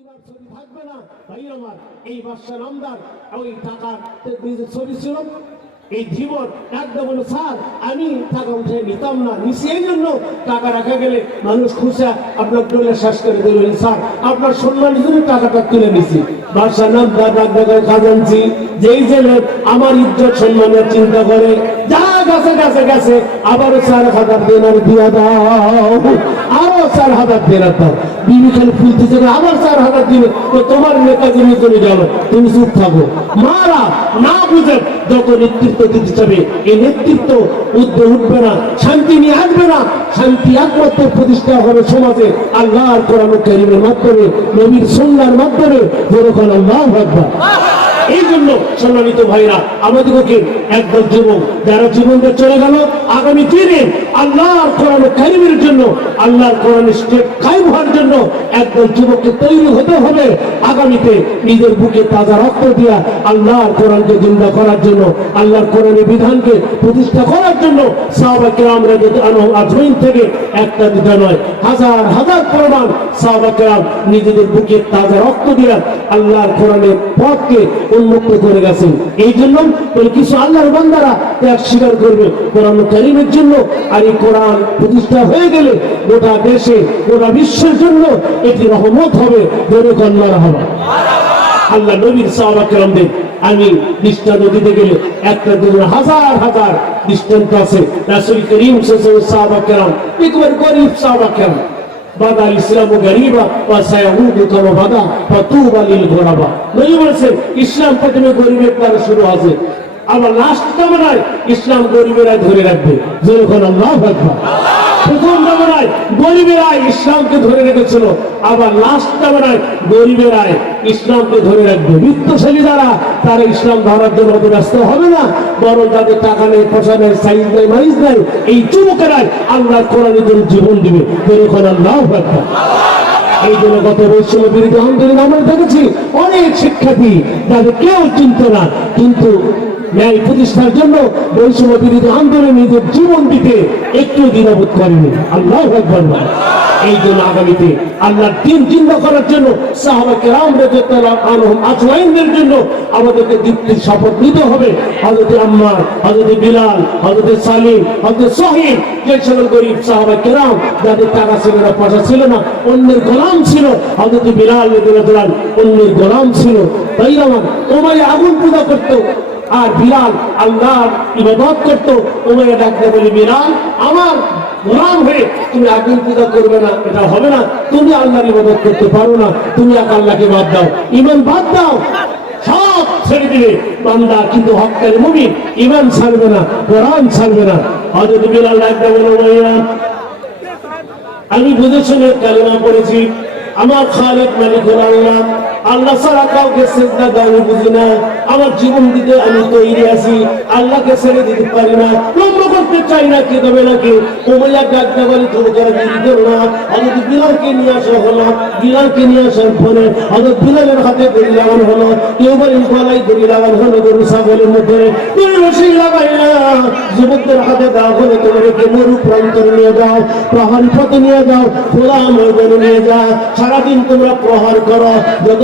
থাকবে না ভাই আমার। এই বাদশা নামদার ওই টাকার ছবি ছিল, এই জীবন একদম বলো স্যার আমি টাকা উঠে নিতাম না, নিচে এই জন্য টাকা রাখা গেলে মানুষ খুশা আপনার ডলে শ্বাস করে দিলেন স্যার আপনার সম্মানের জন্য টাকাটা তুলে নিছি। বাদশা নামদার ডাক্তার খাজানছি যেই জেলে আমার ইজ্জত সম্মানের চিন্তা করে যা গেছে গেছে গেছে আবারও 4,000 দিনার দিয়া দাও, আরো 4,000 দিনার দাও। বিবি খালি ফুলতে যাবে আবার 4,000 দিবে, তো তোমার নেতা জমি চলে গেল, তুমি চুপ থাকো। মারা না বুঝে যত নেতৃত্ব দিতে চাবে এই নেতৃত্ব উঠবে উঠবে না, শান্তি নিয়ে আসবে না। শান্তি একমাত্র প্রতিষ্ঠা হবে সমাজে আল্লাহর কোরআন কারীমের মাধ্যমে, নবীর সুন্নাহর মাধ্যমে। যেরকম আল্লাহু আকবার। এই জন্য সম্মানিত ভাইরা আমাদেরকে একদল যুবক যারা জীবনটা চলে গেল আগামী দিনে আল্লাহর কোরআন কারীমের জন্য, আল্লাহর কোরআনের স্টেট কায়েম হওয়ার জন্য একদল যুবককে তৈরি হতে হবে। আগামীতে নিজের বুকে তাজা রক্ত দিয়া আল্লাহর কোরআনকে জিন্দা করার জন্য, আল্লাহর কোরআনের বিধানকে প্রতিষ্ঠা করার জন্য সাহাবা কেরাম রাদিয়াল্লাহু আজমাইন থেকে একটা দুটা নয় হাজার হাজার প্রমাণ সাহাবা কেরাম নিজেদের বুকে তাজা রক্ত দিয়া আল্লাহর কোরআনের পথকে উন্মুক্ত করে গেছেন। এই জন্য কিছু আল্লাহর বান্দারা ত্যাগ স্বীকার করবে কোরআন কারীমের জন্য। আর এই কোরআন প্রতিষ্ঠা হয়ে গেলে গোটা দেশে গোটা বিশ্বের জন্য এটি রহমত হবে। ধরে কন্যারা হবে আল্লাহ নবীর সাহাবা কেরামদের আমি দৃষ্টান্ত দিতে গেলে একটা দুজন হাজার হাজার দৃষ্টান্ত আছে। রাসূল করিম সাল্লাল্লাহু আলাইহি ওয়াসাল্লাম সাহাবা কেরাম একবার গরীব সাহাবা কেরাম বাদা ইসলাম গরিবা ওয়া সায়াউদু কামা বাদা ফাতুবা লিল গুরাবা। নবী বলেছেন ইসলাম প্রথমে গরিবের দ্বারা শুরু হবে, আবার লাস্ট জামানায় ইসলাম গরিবেরা ধরে রাখবে। যখন আল্লাহু আকবার। প্রথম জামানায় গরিবেরা ইসলামকে ধরে রেখেছিল, আবার লাস্ট জামানায় গরিবেরা ইসলামকে ধরে রাখবে। বিত্তশালী যারা তারা ইসলাম ধরার জন্য ব্যস্ত হবে না, বরং যাদের টাকা নেই পয়সা নেই সাইজ নেই মাইজ নেই এই যুবকেরাই আল্লাহর কোরআনের জন্য জীবন দিবে। যখন আল্লাহু আকবার। এই জন্য গত বৈষম্য বিরোধী আন্দোলন আমরা দেখেছি অনেক শিক্ষার্থী যাদের কেউ চিনত না, কিন্তু ন্যায় প্রতিষ্ঠার জন্য বৈষম্য বিরোধী আন্দোলনে নিজের জীবন দিতে একটু দ্বিধাবোধ করেনি। আল্লাহু আকবার। এই জন্য আগামীতে আল্লাহর দ্বীন জিন্দা করার জন্য সাহাবা কেরাম রাদিয়াল্লাহু আনহুম আজমাইনদের জন্য আমাদেরকে দীপ্তির শপথ নিতে হবে। হযরত আম্মার, হযরত বিলাল, হযরত সালিম, হযরত সোহেব, যে সকল গরীব সাহাবা কেরাম যাদের টাকা ছিল না পয়সা ছিল না, অন্যের গোলাম ছিল। হযরত বিলাল রাদিয়াল্লাহু আনহু অন্যের গোলাম ছিল। তাই আমার উমাইয়া আগুন পূজা করতো আর বিলাল আল্লাহর ইবাদত করতো। উমাইয়া ডাকতে বলি বিলাল আমার গোলাম হয়ে তুমি আগুন পূজা করবে না, এটা হবে না। তুমি আল্লাহর ইবাদত করতে পারো না, তুমি এক আল্লাহকে বাদ দাও, ঈমান বাদ দাও, সব ছেড়ে দিবে বান্দা। কিন্তু হক্কানি মুমিন ঈমান ছাড়বে না, কোরআন ছাড়বে না। হযরত বিলাল ডাকতে বলে উমাইয়া আমি বুঝে শুনে কালিমা পড়েছি, আমার খালিক মালিক হলো আল্লাহ, আল্লাহ ছাড়া কাউকে সিজদা দাও আমি বুঝি না, আমার জীবন দিতে আমি তৈরি আছি, আল্লাহকে ছেড়ে দিতে পারি না, লম্ব করতে চাই না, কে দেবে নাকি? উমাইয়া ডাকতে বলে যুবকেরা দেরি করো না। হযরত বিলালকে নিয়ে আসা হলো, বিলালকে নিয়ে আসার পরে হযরত বিলালের হাতে দড়ি লাগানো হলো, কেউ বলে গলায় দড়ি লাগানো হলো গরু ছাগলের মধ্যে, তুমি রশি লাগাই না। যুবকদের হাতে দেওয়া হলো তোমাদেরকে মরু প্রান্তরে নিয়ে যাও, প্রহার পথে নিয়ে যাও, খোলা ময়দানে নিয়ে যাও, সারাদিন তোমরা প্রহার করো।